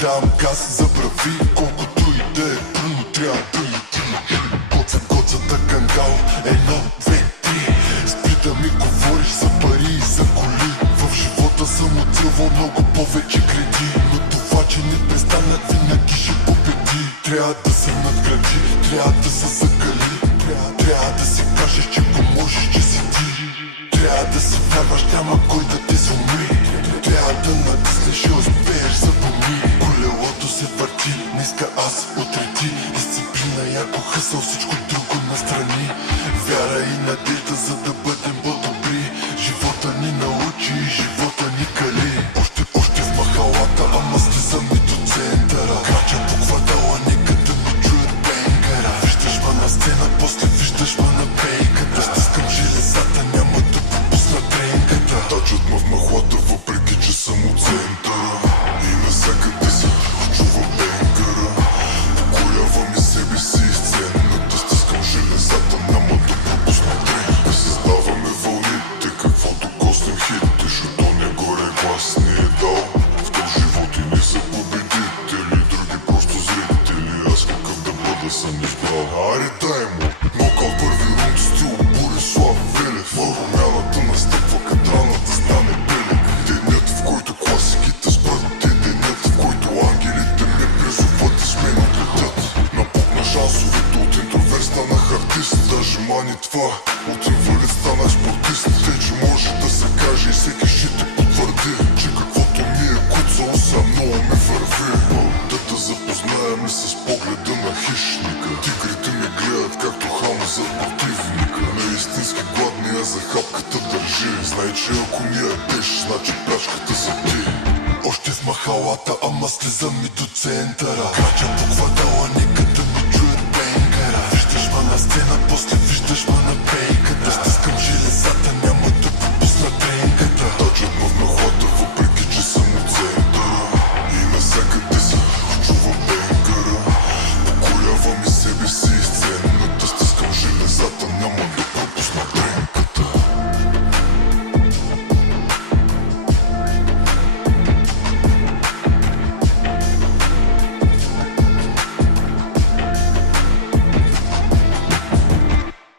давам газ, забрави, колкото и да е трудно, трябва да лети. Коцата кангал, едно, две, три. Спри да ми говориш за пари и за коли. В живота съм отивал много повече гради, но това, че не престанах, винаги ще победи. Трябва да се надгради, трябва да се закали, трябва да си кажеш, че го можеш, че си ти. Трябва да си вярваш, няма кой да те заумри. Трябва да натиснеш и успееш за думи. Колелото се върти, днеска аз, утре ти. Дисциплина, яко хъсъл, всичко друго настрани. Вяра и надежда, за да бъдем по-добри. Живота ни научи и живота ни кали. Още в махалата, ама слизам и до центъра. Крача по квартала, нека да ми чуят бенгера. Виждаш ма на сцена, после виждаш ма на пейката. Стискам железата, няма да пропусна тренката. Тачат ма в махлата, въпреки че съм от центъра. И навсякъде се чува бенгера. Покорявам и себе си из сцената. Стискам железата, няма да пропусна тренка. Създаваме вълните, каквото коснем хит. Защото не горе глас не е дал. В този живот и не са победители, други просто зрители. Аз какъв да бъда съм избрал. Аре дай му нокаут, първи рунд, стил Борислав Велев. Промяната настъпва, кадраната стане белек. Денят, в който класиките спрат, денят, в който ангелите ме призоват и с мен отлетят. Напукна шансовете, от интроверт станах артист. Даже мани това, от инвалид станах спортист. Тъй, че може да се каже и всеки ще те потвърди, че каквото ми е куцало, са много ми върви. Да те запознаем и с погледа на хищника. Тигрите ми гледат както хамо за противника. На истински гладния за хапката държи. Знай, че ако ни ядеш, значи плячката за ти. Още в махалата, ама слизам и до центъра. Крача по квартала, нека да ми чуят бенгера. Виждаш ма на сцена, после виждаш ма на пейката. Стискам железата, няма да пропусна тренката. Тачат ма в